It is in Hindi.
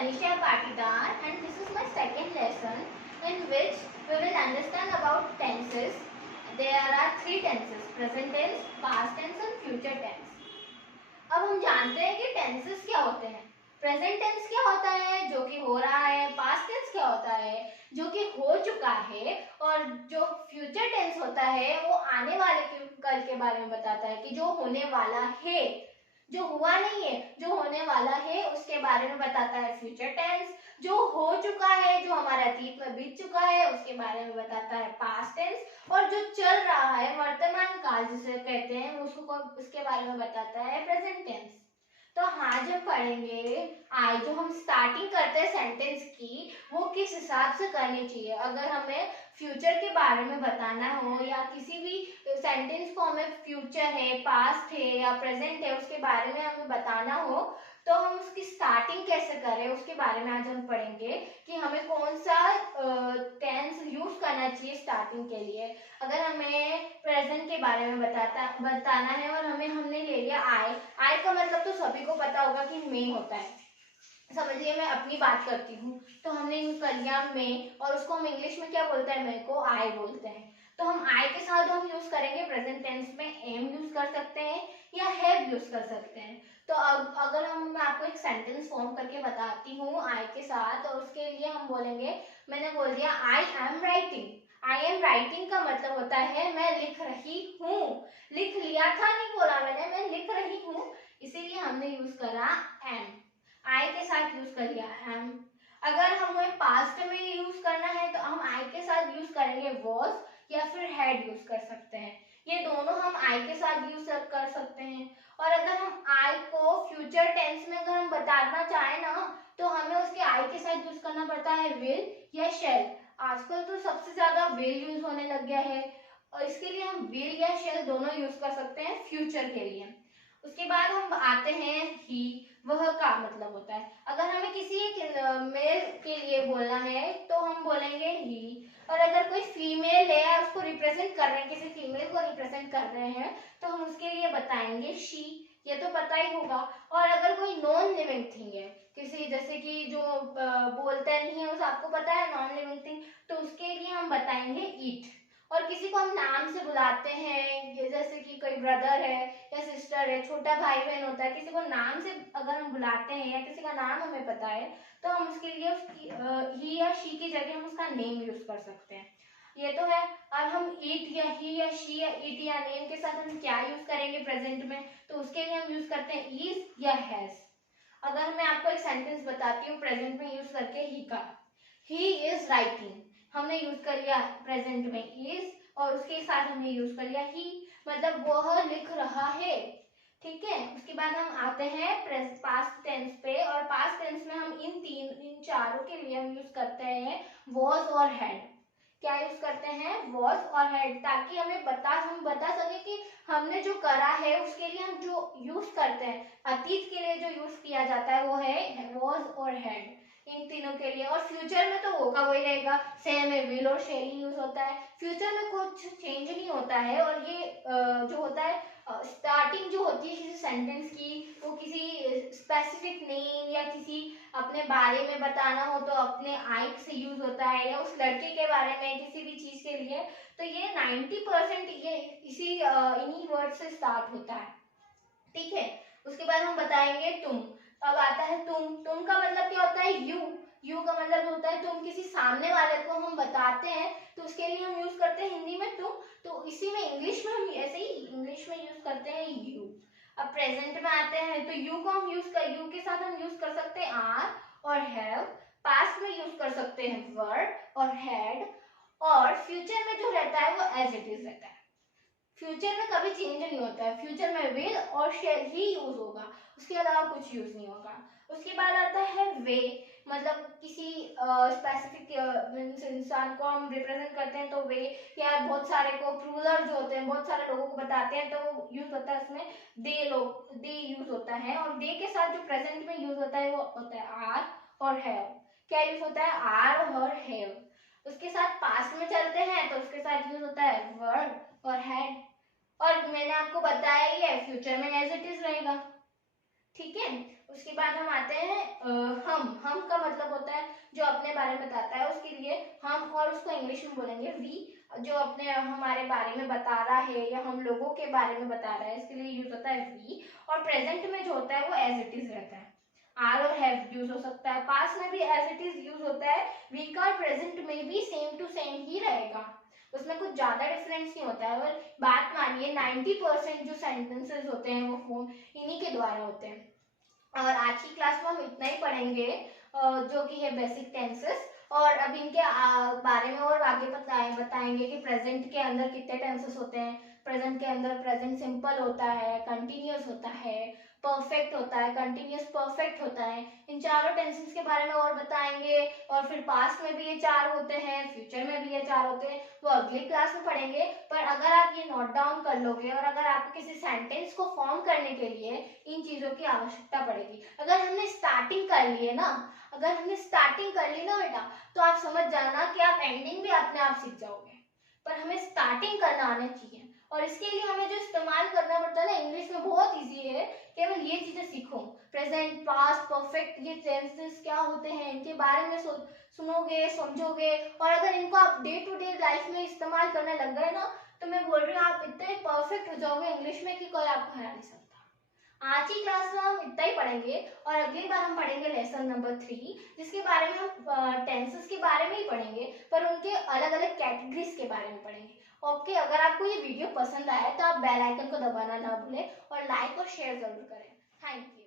Tanisha Patidar and this is my second lesson in which we will understand about tenses. There are three tenses: present tense, past tense and future tense. अब हम जानते हैं कि टेंसेस क्या होते हैं. प्रेजेंट टेंस क्या होता है, जो कि हो रहा है. पास्ट टेंस क्या होता है, जो कि हो चुका है. और जो फ्यूचर टेंस होता है वो आने वाले कल के बारे में बताता है कि जो होने वाला है, जो हुआ नहीं है, जो होने वाला है उसके बारे में बताता है फ्यूचर टेंस. जो हो चुका है, जो हमारे अतीत में बीत चुका है उसके बारे में बताता है पास्ट टेंस. और जो चल रहा है, वर्तमान काल जिसे कहते हैं, उसको उसके बारे में बताता है प्रेजेंट टेंस. तो आज हम पढ़ेंगे आज जो हम स्टार्टिंग करते हैं सेंटेंस की, वो किस हिसाब से करनी चाहिए. अगर हमें फ्यूचर के बारे में बताना हो या किसी भी सेंटेंस को हमें फ्यूचर है, पास्ट है या प्रेजेंट है उसके बारे में हमें बताना हो, तो हम उसकी स्टार्टिंग कैसे करें उसके बारे में आज हम पढ़ेंगे कि हमें कौन सा टेंस यूज करना चाहिए स्टार्टिंग के लिए. अगर हमें प्रेजेंट के बारे में बताना है और हमने ले लिया आई का मतलब तो सभी को पता होगा कि मे होता है. समझिए मैं अपनी बात करती हूँ, तो हमने यूज कर लिया मे और उसको हम इंग्लिश में क्या बोलते हैं, मे को आई बोलते हैं. तो हम आई के साथ हम यूज करेंगे प्रेजेंट टेंस में एम यूज कर सकते हैं या हैव यूज कर सकते हैं. तो अगर मैं आपको एक सेंटेंस फॉर्म करके बताती हूँ आई के साथ, और उसके लिए हम बोलेंगे, मैंने बोल दिया I am writing. I am writing का मतलब होता है मैं लिख रही हूँ. लिख लिया था नहीं बोला मैंने, मैं लिख रही हूँ, इसीलिए हमने यूज करा एम. आई के साथ यूज कर लिया एम. अगर हमें पास्ट में यूज करना है तो हम आई के साथ यूज करेंगे वॉज या फिर हैड यूज कर सकते हैं. ये दोनों हम आई के साथ यूज कर सकते हैं. और अगर हम आई को फ्यूचर टेंस में अगर हम बताना चाहें ना, तो हमें उसके आई के साथ यूज करना पड़ता है विल या शैल. आजकल तो सबसे ज्यादा विल यूज होने लग गया है और इसके लिए हम विल या शैल दोनों यूज कर सकते हैं फ्यूचर के लिए. उसके बाद हम आते हैं ही. वह का मतलब होता है, अगर हमें किसी एक मेल के लिए बोलना है तो हम बोलेंगे ही. और अगर कोई फीमेल है, उसको रिप्रेजेंट कर रहे हैं, किसी फीमेल को रिप्रेजेंट कर रहे हैं, तो हम उसके लिए बताएंगे शी. ये तो पता ही होगा. और अगर कोई नॉन लिविंग थिंग है, किसी जैसे कि जो बोलता नहीं है, उस आपको पता है नॉन लिविंग थिंग, तो उसके लिए हम बताएंगे ईट. और किसी को हम नाम से बुलाते हैं, जैसे कि कोई ब्रदर है या सिस्टर है, छोटा भाई बहन होता है, किसी को नाम से अगर हम बुलाते हैं या किसी का नाम हमें पता है, तो हम उसके लिए उसकी ही या शी की जगह हम उसका नेम यूज कर सकते हैं. ये तो है. अब हम ईट या ही या शी या ईट या नेम के साथ हम क्या यूज करेंगे प्रेजेंट में, तो उसके लिए हम यूज करते हैं इज या हैज. अगर मैं आपको एक सेंटेंस बताती हूँ प्रेजेंट में यूज करके ही का, ही इज राइटिंग, हमने यूज कर लिया प्रेजेंट में इज और उसके साथ हमने यूज कर लिया ही, मतलब वह लिख रहा है. ठीक है. उसके बाद हम आते हैं पास्ट टेंस पे, और पास्ट टेंस में हम इन चारों के लिए हम यूज करते हैं वॉज और हैड. क्या यूज करते हैं, वॉज और हैड, ताकि हम बता सके कि हमने जो करा है उसके लिए हम जो यूज करते हैं, अतीत के लिए जो यूज किया जाता है वो है वॉज और हैड, इन तीनों के लिए. और फ्यूचर में तो होगा वही रहेगा, सेम है, विल और शैल ही यूज होता है. फ्यूचर में कुछ चेंज नहीं होता है. और ये जो होता है स्टार्टिंग जो होती है किसी सेंटेंस की, वो किसी स्पेसिफिक नेम या किसी अपने बारे में बताना हो तो अपने आई से यूज होता है, या उस लड़के के बारे में किसी भी चीज के लिए, तो ये 90% ये इन्हीं वर्ड से स्टार्ट होता है. ठीक है. उसके बाद हम बताएंगे तुम. अब आता है तुम का मतलब क्या होता है, यू का मतलब होता है तुम. किसी सामने वाले को हम बताते हैं तो उसके लिए हम यूज करते हैं हिंदी में तुम, तो इसी में इंग्लिश में हम ऐसे ही इंग्लिश में यूज करते हैं यू. अब प्रेजेंट में आते हैं तो यू के साथ हम यूज कर सकते हैं आर और हैव. पास्ट में यूज कर सकते हैं वर्ड और हैड. और फ्यूचर में जो रहता है वो एज इट इज रहता है. फ्यूचर में कभी चेंज नहीं होता है. फ्यूचर में विल और शैल ही यूज होगा, उसके अलावा कुछ यूज नहीं होगा. उसके बाद आता है वे, मतलब किसी स्पेसिफिक इंसान को हम रिप्रेजेंट करते हैं तो वे, या बहुत सारे को प्लूरल जो होते हैं, बहुत सारे लोगों को बताते हैं तो यूज होता है उसमें दे यूज होता है. और दे के साथ जो प्रेजेंट में यूज होता है वो होता है आर और हैव. क्या यूज होता है, आर और हैव. उसके साथ पास्ट में चलते हैं तो उसके साथ यूज होता है वर्ड और हैड. और मैंने आपको बताया ही है फ्यूचर में एज इट इज रहेगा. ठीक है. उसके बाद हम आते हैं हम का मतलब होता है जो अपने बारे में बताता है, उसके लिए हम, और उसको इंग्लिश में बोलेंगे वी, जो अपने हमारे बारे में बता रहा है या हम लोगों के बारे में बता रहा है, इसके लिए यूज होता है वी। और प्रेजेंट में जो होता है वो एज इट इज रहता है, आर और हैव यूज हो सकता है, पास्ट में भी एज इट इज यूज होता है, वी का और प्रेजेंट में भी सेम टू सेम ही रहेगा, उसमें कुछ ज्यादा डिफरेंस नहीं होता है। और बात मानिए 90% जो सेंटेंसेस होते हैं वो इन्हीं के द्वारा होते हैं। और आज की क्लास में हम इतना ही पढ़ेंगे, जो कि है बेसिक टेंसेस, और अब इनके बारे में और आगे बताएंगे कि प्रेजेंट के अंदर कितने टेंसेस होते हैं। प्रेजेंट के अंदर प्रेजेंट सिंपल होता है, कंटिन्यूअस होता है, परफेक्ट होता है, कंटिन्यूअस परफेक्ट होता है। इन चारों टेंसेस के बारे में और बताएंगे। और फिर पास्ट में भी ये चार होते हैं, फ्यूचर में भी ये चार होते हैं, वो अगली क्लास में पढ़ेंगे। पर अगर आप ये नोट डाउन कर लोगे और अगर आपको किसी सेंटेंस को फॉर्म करने के लिए इन चीजों की आवश्यकता पड़ेगी। अगर हमने स्टार्टिंग कर ली है ना, अगर हमने स्टार्टिंग कर ली ना बेटा, तो आप समझ जाना कि आप एंडिंग भी अपने आप सीख जाओगे। पर हमें स्टार्टिंग करना आना चाहिए, और इसके लिए हमें जो इस्तेमाल करना पड़ता है ना, इंग्लिश में बहुत इजी है। केवल ये चीजें सीखो, प्रेजेंट, पास्ट, परफेक्ट, ये टेंसेस क्या होते हैं, इनके बारे में सुनोगे, समझोगे, और अगर इनको आप डे टू डे लाइफ में इस्तेमाल करने लग गए ना, तो मैं बोल रही हूँ आप इतने परफेक्ट हो जाओगे इंग्लिश में कि कोई आपको हरा नहीं सकता। आज की क्लास में हम इतना ही पढ़ेंगे, और अगली बार हम पढ़ेंगे लेसन नंबर 3, जिसके बारे में हम टेंसेस के बारे में ही पढ़ेंगे, पर उनके अलग अलग कैटेगरीज के बारे में पढ़ेंगे। ओके, अगर आपको ये वीडियो पसंद आया तो आप बेल आइकन को दबाना ना भूलें और लाइक और शेयर जरूर करें। Thank you.